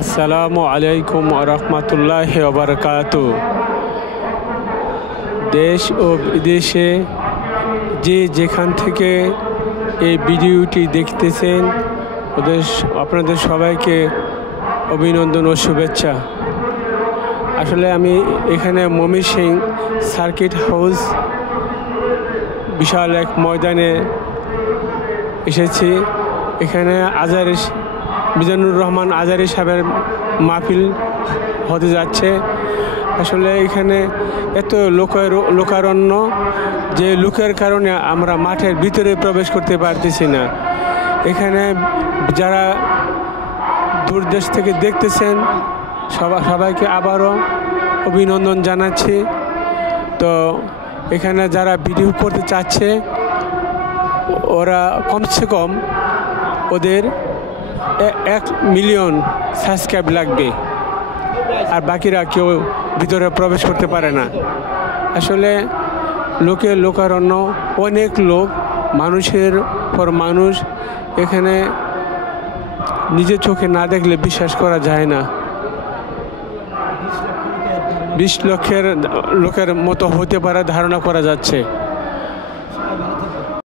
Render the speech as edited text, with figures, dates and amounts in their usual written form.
আসসালামু আলাইকুম ওয়া রাহমাতুল্লাহি ওয়া বারাকাতুহু। দেশ ও বিদেশে যে যেখান থেকে এই ভিডিওটি দেখতেছেন আপনাদের সবাইকে অভিনন্দন ও শুভেচ্ছা। আসলে আমি এখানে ময়মনসিংহ সার্কিট হাউস বিশাল এক ময়দানে এসেছি। এখানে মিজানুর রহমান আজারি সাহেবের মাহফিল হতে যাচ্ছে। আসলে এখানে এত লোকারণ্য যে লোকের কারণে আমরা মাঠের ভিতরে প্রবেশ করতে পারতেছি না। এখানে যারা দূরদেশ থেকে দেখতেছেন সবাইকে আবারও অভিনন্দন জানাচ্ছি। তো এখানে যারা ভিডিও করতে চাচ্ছে ওরা কমসে কম ওদের 1 মিলিয়ন সাবস্ক্রাইব লাগবে, আর বাকিরা কেউ ভিতরে প্রবেশ করতে পারে না। আসলে লোকারণ্য, অনেক লোক, মানুষের পর মানুষ। এখানে নিজের চোখে না দেখলে বিশ্বাস করা যায় না। 20 লক্ষের লোকের মতো হতে পারে ধারণা করা যাচ্ছে।